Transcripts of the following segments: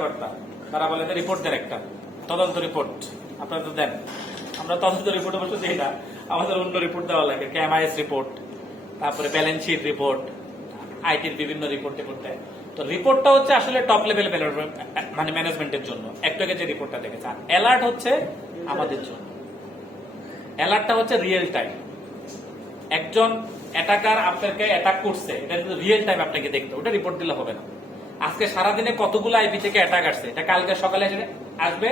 কর্তা তারা বলে রিপোর্ট দেন, একটা তদন্ত রিপোর্ট আপনারা তো দেন। আমরা তদন্ত রিপোর্ট অবশ্য দিই না, আমাদের অন্য রিপোর্ট দেওয়া লাগে, কেএমআইএস রিপোর্ট, তারপরে ব্যালেন্স শিট রিপোর্ট, আইটির বিভিন্ন রিপোর্ট দেয়। তো রিপোর্টটা হচ্ছে আসলে টপ লেভেল মানে ম্যানেজমেন্টের জন্য, একটাকে যে রিপোর্টটা দেখেছে। আর অ্যালার্ট হচ্ছে আমাদের জন্য। অ্যালার্টটা হচ্ছে রিয়েল টাইম। একজন অ্যাটাকার আপনাকে অ্যাটাক করছে, এটা কিন্তু রিয়েল টাইম আপনাকে দেখতে, ওটা রিপোর্ট দিলে হবে না। আজকে সারাদিনে কতগুলো আইপি থেকে অ্যাটাক আসছে, এটা কালকে সকালে আসবে,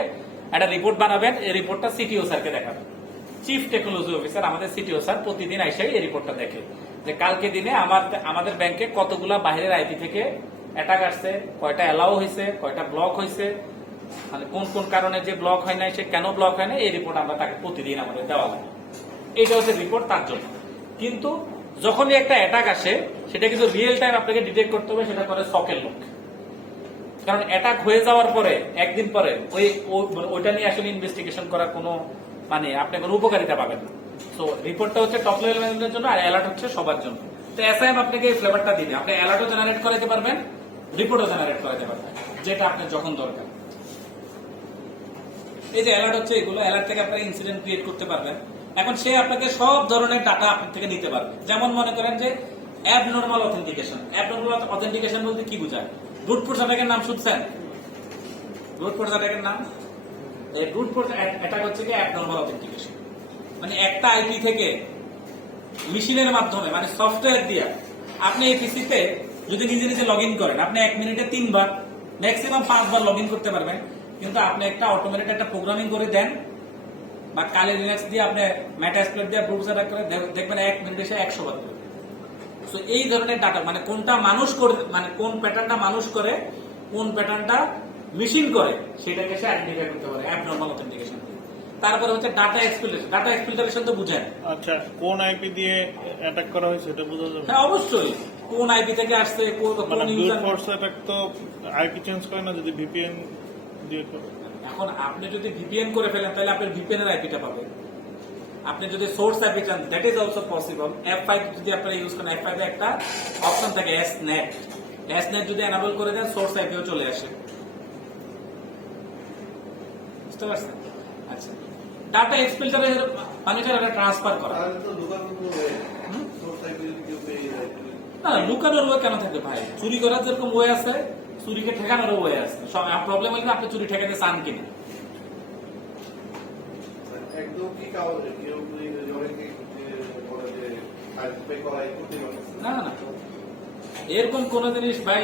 একটা রিপোর্ট বানাবেন, এই রিপোর্টটা সিটিও স্যারকে দেখাবেন। চিফ টেকনোলজি অফিসার আমাদের সিটিও স্যার প্রতিদিন এসে এই রিপোর্টটা দেখে যে কালকে দিনে আমাদের ব্যাংকে কতগুলা বাইরের আইপি থেকে অ্যাটাক আসছে, কয়টা অ্যালাউ হয়েছে, কয়টা ব্লক হয়েছে, মানে কোন কোন কারণে যে ব্লক হয় নাই, সে কেন ব্লক হয় না, এই রিপোর্ট আমরা তাকে প্রতিদিন আমাদের দেওয়া লাগে। এইটা হচ্ছে রিপোর্ট তার জন্য। কিন্তু যখনই একটা অ্যাটাক আসে, সেটা কিন্তু রিয়েল টাইম আপনাকে ডিটেক্ট করতে হবে, সেটা করে সকের লোক। কারণ অ্যাটাক হয়ে যাওয়ার পরে একদিন পরে ওইটা নিয়ে আসলে ইনভেস্টিগেশন করার কোনো মানে আপনি কোনো উপকারিতা পাবেন না। সো রিপোর্টটা হচ্ছে টপ লেভেল ম্যানেজমেন্টের জন্য, আর অ্যালার্ট হচ্ছে সবার জন্য। তো এসআইএম আপনাকে এই ফ্লেভারটা দিবে, আপনি অ্যালার্টও জেনারেট করাতে পারবেন, রিপোর্টও জেনারেট করাতে পারবেন, যেটা আপনার যখন দরকার। এই যে অ্যালার্ট হচ্ছে, এগুলো অ্যালার্ট থেকে আপনারা ইনসিডেন্ট ক্রিয়েট করতে পারবেন। এখন সে আপনাকে সব ধরনের ডাটা আপনার থেকে নিতে পারবে। যেমন মনে করেন যে অ্যাবনর্মাল অথেন্টিকেশন। অ্যাবনর্মাল অথেন্টিকেশন বলতে কি বোঝায়? ব্রুট ফোর্স অ্যাটাকের নাম শুনছেন? ব্রুট ফোর্স অ্যাটাকের নাম, এই ব্রুট ফোর্স অ্যাটাক হচ্ছে কি অ্যাবনর্মাল অথেন্টিকেশন। মানে একটা আইপি থেকে মেশিনের মাধ্যমে, মানে সফটওয়্যার দিয়ে আপনি এই পিসিতে যদি নিজে নিজে লগ ইন করেন, আপনি 1 মিনিটে 3 বার, ম্যাক্সিমাম 5 বার লগ ইন করতে পারবেন। কিন্তু আপনি একটা অটোমেটেড একটা প্রোগ্রামিং করে দেন, বা কালি লিনাক্স দিয়ে আপনি মেটাস্প্লয়েট দিয়ে ব্রুট অ্যাটাক করে দেখবেন 1 মিনিটে সে 100 বার করে। সো এই ধরনের ডাটা, মানে কোনটা মানুষ করে, মানে কোন প্যাটার্নটা মানুষ করে, কোন প্যাটার্নটা মেশিন করে, সেটাকে সে আইডেন্টিফাই করতে পারে অ্যাবনর্মাল অথেন্টিকেশন। তারপরে হচ্ছে ডাটা এক্সপ্লয়টেশন। ডাটা এক্সপ্লয়টেশন তো বুঝেন? আচ্ছা, কোন আইপি দিয়ে অ্যাটাক করা হয়েছে এটা বোঝা যাবে? হ্যাঁ, অবশ্যই। কোন আইপি থেকে আসছে, কোন মানে ব্রুট ইউজার। ফোর্স অ্যাটাক তো আইপি চেঞ্জ করে না, যদি ভিপিএন দিয়ে করে। এখন আপনি যদি ভিপিএন করে ফেলেন, তাহলে আপনি ভিপিএন এর আইপিটা পাবেন। আপনি যদি সোর্স আইপি চান, that is also possible. F5 যদি আপনারা ইউজ করেন, F5 এ একটা অপশন থাকে SNAT। SNAT যদি এনাবল করে দেন, সোর্স আইপিও চলে আসে। বুঝতে পারছেন? আচ্ছা, ডাটা এক্সফিল্টারে মানুষের একটা ট্রান্সফার করা। না, লুকানোর ওয়ে কেন থাকে ভাই? চুরি করার যেরকম ওয়ে আছে, চুরিকে ঠেকানোর ওয়ে আছে। প্রবলেম হলে আপনি চুরি ঠেকাতে চান কিনা। না না, এরকম কোন জিনিস ভাই,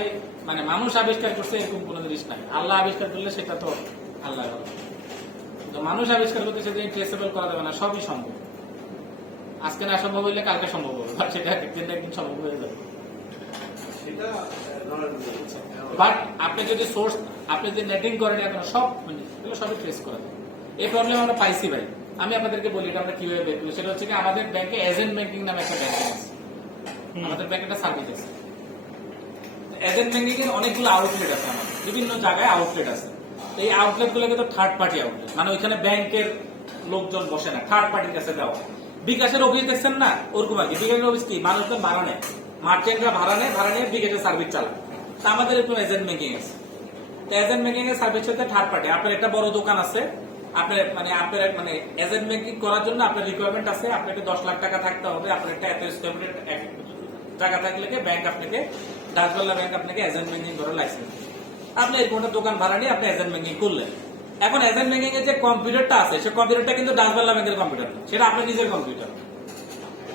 মানে মানুষ আবিষ্কার করছে এরকম কোন জিনিস নাই। আল্লাহ আবিষ্কার করলে সেটা তো আল্লাহ, মানুষ আবিষ্কার করতে সেটা ট্রেসেবল করা যাবে না। সবই সম্ভব, আজকে না সম্ভব হইলে কালকে সম্ভব হবে, সেটা একদিন সম্ভব হয়ে যাবে। বাট আপনি যদি সোর্স, আপনি যদি নেটিং করেন, এখন সব এগুলো সবই ট্রেস করা যায়। এই প্রবলেম আমরা পাইছি ভাই। আমি আপনাদেরকে বলি এটা আমরা কিভাবে বের করি। সেটা হচ্ছে কি, আমাদের ব্যাংকে এজেন্ট ব্যাংকিং নামে একটা ব্যাংকিং আছে। আমাদের ব্যাংকে একটা সার্ভিস আছে। এজেন্ট ব্যাংকিং এর অনেকগুলো আউটলেট আছে, আমাদের বিভিন্ন জায়গায় আউটলেট আছে। এই আউটলেট গুলো কিন্তু থার্ড পার্টি আউটলেট, মানে ওইখানে ব্যাংকের লোকজন বসে না, থার্ড পার্টির কাছে দেওয়া। বিকাশের অফিস দেখছেন না, ওরকম আর কি। বিকাশের অফিস কি, মানুষজন ভাড়া নেয়, মার্চেন্টরা ভাড়া নিয়ে বিকাশের সার্ভিস চালায়। তা আমাদের একটু এজেন্ট ব্যাংকিং আছে। এজেন্ট ব্যাংকিং এর সার্ভিস হচ্ছে থার্ড পার্টি। আপনার একটা বড় দোকান আছে, আপনার মানে এজেন্ট ব্যাংকিং করার জন্য আপনার রিকোয়ারমেন্ট আছে, আপনার 10 লাখ টাকা থাকতে হবে, আপনার একটা এত স্কয়ার ফিট জায়গা থাকলে ব্যাংক আপনাকে, ডাচবাংলা ব্যাংক আপনাকে এজেন্ট ব্যাংকিং করার লাইসেন্স। আপনি এরকম একটা দোকান ভাড়া নিয়ে আপনি এজেন্ট ব্যাংকিং করলেন। এখন এজেন্ট ব্যাংকিং এর যে কম্পিউটারটা আছে, সেই কম্পিউটারটা কিন্তু ডাচবাংলা ব্যাংকের কম্পিউটার না, সেটা আপনার নিজের কম্পিউটার।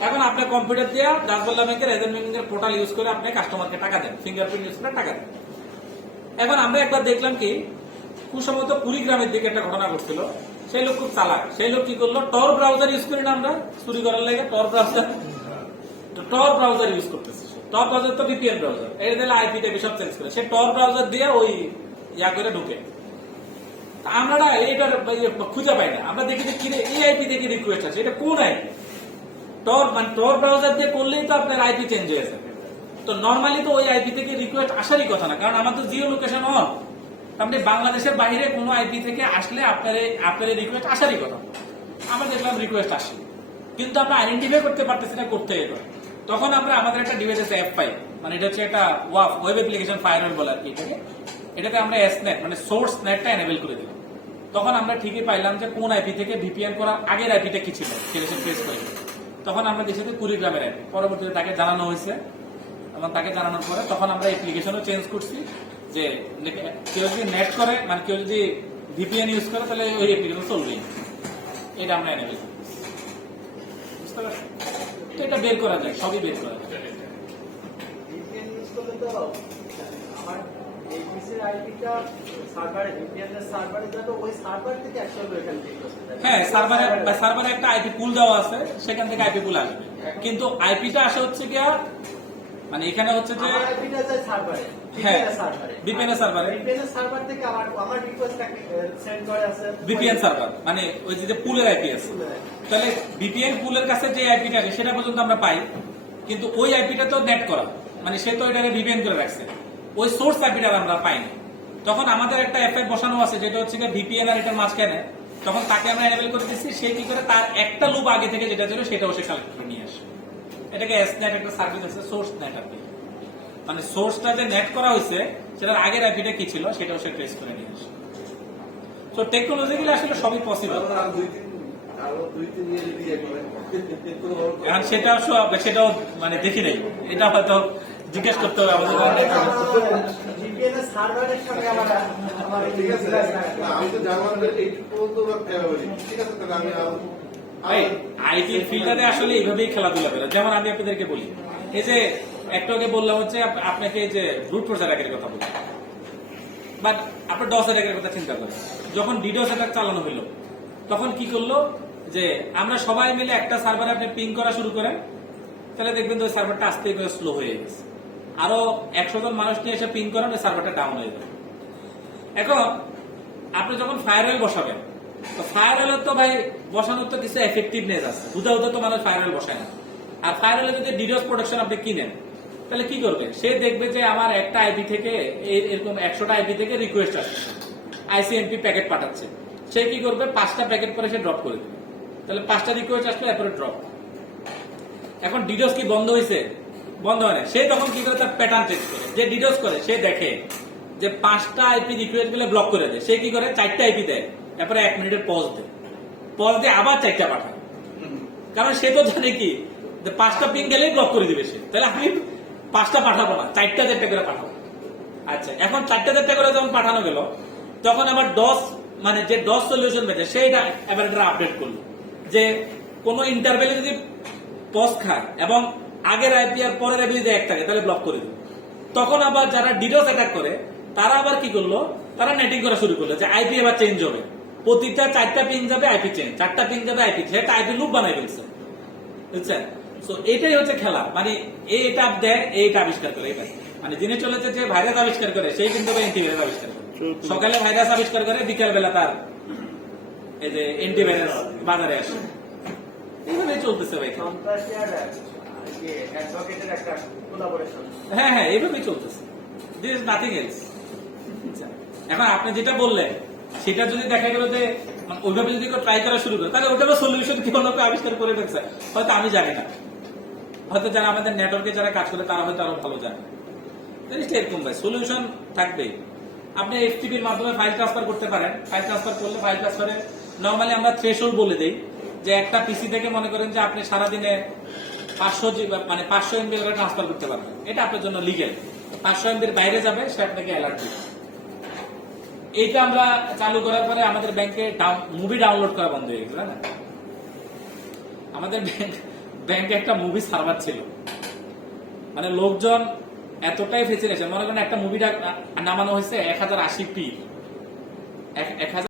এখন আপনার কম্পিউটার দিয়ে ডাচবাংলা ব্যাংকের এজেন্ট ব্যাংকিং এর পোর্টাল ইউজ করে আপনি কাস্টমারকে টাকা দেন, ফিঙ্গারপ্রিন্ট ইউজ করে টাকা দেন। এখন আমরা একবার দেখলাম কি, কুসম্ভবত কুড়িগ্রামের দিকে একটা ঘটনা ঘটছিল। সেই লোক খুব চালাক। সেই লোক কি করলো, টর ব্রাউজার ইউজ করি না আমরা চুরি করার লাগে, টর ব্রাউজার ইউজ করতেছে। টর ব্রাউজার তো ভিপিএন ব্রাউজার, এটা দিলে আইপি টাইপি সব চেঞ্জ করে। সে টর ব্রাউজার দিয়ে ওই করে ঢুকে। আমরা না এটা খুঁজে পাই না। আমরা দেখি যে কিরে এই আইপি থেকে রিকোয়েস্ট আছে, এটা কোন আইপি? টর ব্রাউজার দিয়ে করলেই তো আপনার আইপি চেঞ্জ হয়ে যাবে। তো নর্মালি তো ওই আইপি থেকে রিকোয়েস্ট আসারই কথা না, কারণ আমাদের জিও লোকেশন অন। আপনি বাংলাদেশের বাইরে কোনো আইপি থেকে আসলে আপনার রিকোয়েস্ট আসারই কথা। আমরা দেখলাম রিকোয়েস্ট আসে, কিন্তু আমরা আইডেন্টিফাই করতে পারতেছি না করতে গেলে। তখন আমরা আমাদের একটা ডিভাইস আছে F5, মানে এটা হচ্ছে একটা ওয়েব অ্যাপ্লিকেশন ফায়ারওয়াল বলে আর কি এটাকে। এটাতে আমরা এসনেট মানে সোর্স নেটটা এনেবল করে দিলাম। তখন আমরা ঠিকই পাইলাম যে কোন আইপি থেকে ভিপিএন করার আগের আইপিটা কি ছিল সেটা ট্রেস করে। তখন আমরা দেখছি যে কুড়িগ্রামের আইপি। পরবর্তীতে তাকে জানানো হয়েছে এবং তাকে জানানোর পরে তখন আমরা অ্যাপ্লিকেশনও চেঞ্জ করছি যে কেউ যদি নেট করে মানে কেউ যদি ভিপিএন ইউজ করে তাহলে ওই অ্যাপ্লিকেশন চলবেই। এটা আমরা এনেবল করি। বুঝতে পারছেন? তো এটা বের করা যায়, সবই বের করা যায়। VPN ইউজ করলে তো আমার এই পিসির আইপিটা সার্ভারে VPN এর সার্ভারে যাবে, ওই সার্ভার থেকে অ্যাকচুয়ালি এখান থেকে করতে হবে। হ্যাঁ, সার্ভারে একটা আইপি পুল দেওয়া আছে, সেখান থেকে আইপি পুল আসবে। কিন্তু আইপিটা আসে হচ্ছে গিয়া মানে এখানে হচ্ছে যে আমার আইপিটা যায় সার্ভারে, হ্যাঁ, VPN এর সার্ভারে। VPN এর সার্ভারে। VPN এর সার্ভার থেকে আমার রিকোয়েস্টটা সেন্ড করে আছে ভিপিএন সার্ভার মানে ওই যে পুলের আইপি আছে। তাহলে ভিপিএন পুলের কাছে যে আইপিটা আছে সেটা পর্যন্ত আমরা পাই, কিন্তু ওই আইপিটা তো নেট করা মানে সে তো এটাকে ভিপিএন করে রাখছে, ওই সোর্স আইপিটা আমরা পাইনি। তখন আমাদের একটা এফআই বসানো আছে যেটা হচ্ছে ভিপিএন আর এটার মাঝখানে, তখন তাকে আমরা এনেবল করে দিচ্ছি। সে কি করে তার একটা লুপ আগে থেকে যেটা ছিল সেটাও সে কালেক্ট করে নিয়ে আসে। এটাকে এসনেট একটা সার্ভিস আছে, সোর্স নেট আইপি মানে সোর্সটা যে নেট করা হয়েছে সেটার আগের আইপিটা কি ছিল সেটাও সে ট্রেস করে নিয়ে আসে। তো টেকনোলজিক্যালি আসলে সবই পসিবল। এখন সেটাও মানে দেখি নাই, এটা হয়তো জিজ্ঞেস করতে হবে আমাদের। VPN এর সার্ভারের সঙ্গে আমার ঠিক আছে, আমি তো জার্মান 80 পর্যন্ত বলি। ঠিক আছে, তাহলে আমি আইটি ফিল্ডে আসলে এইভাবেই খেলাধুলা করে। যেমন আমি আপনাদেরকে বলি, এই যে একটু আগে বললাম হচ্ছে আপনাকে এই যে ব্রুট ফোর্স অ্যাটাকের কথা বলি, বাট আপনার ডস অ্যাটাকের কথা চিন্তা করেন। যখন ডিডোস অ্যাটাক চালানো হলো তখন কি করলো যে আমরা সবাই মিলে একটা সার্ভারে আপনি পিং করা শুরু করেন, তাহলে দেখবেন ওই সার্ভারটা আস্তে করে স্লো হয়ে গেছে। আরো 100 জন মানুষ নিয়ে এসে পিং করেন, ওই সার্ভারটা ডাউন হয়ে যাবে। এখন আপনি যখন ফায়ারওয়েল বসাবেন, তো ফায়ারওয়েলের তো ভাই বসানোর তো কিছু এফেক্টিভনেস আছে, হুদা তো মানুষ ফায়ারওয়েল বসায় না। আর ফায়ারওয়েলে যদি ডিডোস প্রোটেকশন আপনি কিনেন তাহলে কি করবে, সে দেখবে যে আমার একটা আইপি থেকে এরকম 100টা আইপি থেকে রিকোয়েস্ট আসছে, আইসিএমপি প্যাকেট পাঠাচ্ছে। সে কি করবে, 5টা প্যাকেট পরে সে ড্রপ করে দেবে। তাহলে 5টা রিকোয়েস্ট আসলে এরপরে ড্রপ। এখন ডিডোস কি বন্ধ হয়েছে? বন্ধ হয় না। সে তখন কি করে, তার প্যাটার্ন চেঞ্জ করে। যে ডিডোস করে সে দেখে যে 5টা আইপি রিকোয়েস্ট গুলো ব্লক করে দেয়। সে কি করে, 4টা আইপি দেয়, তারপরে 1 মিনিটের পজ দেয়, পজ দিয়ে আবার 4টা পাঠায়। কারণ সে তো জানে কি 5টা পিং গেলেই ব্লক করে দিবে সে, তাহলে আমি 5টা পাঠাবো না, 4টা করে পাঠাবো। আচ্ছা, এখন 4টা করে যখন পাঠানো গেল তখন আবার ডস মানে যে ডস সলিউশন পেয়েছে সেইটা এবার আপডেট করলো যে কোন ইন্টারভেলে যদি পজ খায় এবং আগের আইপি আর পরের আইপি যদি এক থাকে তাহলে ব্লক করে দেবে। তখন আবার যারা ডিডোস অ্যাটাক করে তারা আবার কি করলো, তারা নেটিং করা শুরু করলো যে আইপি এবার চেঞ্জ হবে, প্রতিটা 4টা পিং যাবে আইপি চেঞ্জ, 4টা পিং যাবে আইপি চেঞ্জ, একটা আইপি লুপ বানাই ফেলছে। বুঝছেন? তো এটাই হচ্ছে খেলা, মানে এইটা দেয় এইটা আবিষ্কার করে। এটা মানে যিনি চলেছে যে ভাইরাস আবিষ্কার করে সেই কিন্তু অ্যান্টিভাইরাস আবিষ্কার করে। সকালে ভাইরাস আবিষ্কার করে, বিকাল বেলা তার এই যে অ্যান্টিভাইরাস বাজারে আসে। এইভাবেই চলতেছে ভাই। সন্ত্রাসী আর অ্যাডভোকেটের একটা কোলাবোরেশন। হ্যাঁ হ্যাঁ, এইভাবেই চলতেছে। This is nothing else. এখন আপনি যেটা বললেন সেটা যদি দেখা গেল যে ওইভাবে যদি কেউ ট্রাই করা শুরু করে, তাহলে ওটারও সলিউশন কেউ না কেউ আবিষ্কার করে ফেলছে, হয়তো আমি জানি না, হয়তো যারা আমাদের নেটওয়ার্কে যারা কাজ করে তারা হয়তো আরো ভালো জানে। জিনিসটা এরকম ভাই, সলিউশন থাকবেই। আপনি এফটিপির মাধ্যমে ফাইল ট্রান্সফার করতে পারেন। ফাইল ট্রান্সফার করলে ফাইল ট্রান্সফারে নর্মালি আমরা থ্রেশহোল্ড বলে দেই যে একটা পিসি থেকে মনে করেন যে আপনি সারাদিনে 500 এমবি ট্রান্সফার করতে পারবেন। এটা আপনার জন্য লিগেল। 500 এমবির বাইরে যাবে সে আপনাকে অ্যালার্ট দিবে। এইটা আমরা চালু করার পরে আমাদের ব্যাংকে মুভি ডাউনলোড করা বন্ধ হয়ে গেছে। না, আমাদের ব্যাংকে একটা মুভি সার্ভার ছিল, মানে লোকজন এতটাই ফেসিলিয়েশন, মনে করেন একটা মুভিটা নামানো হয়েছে 1080p, 1000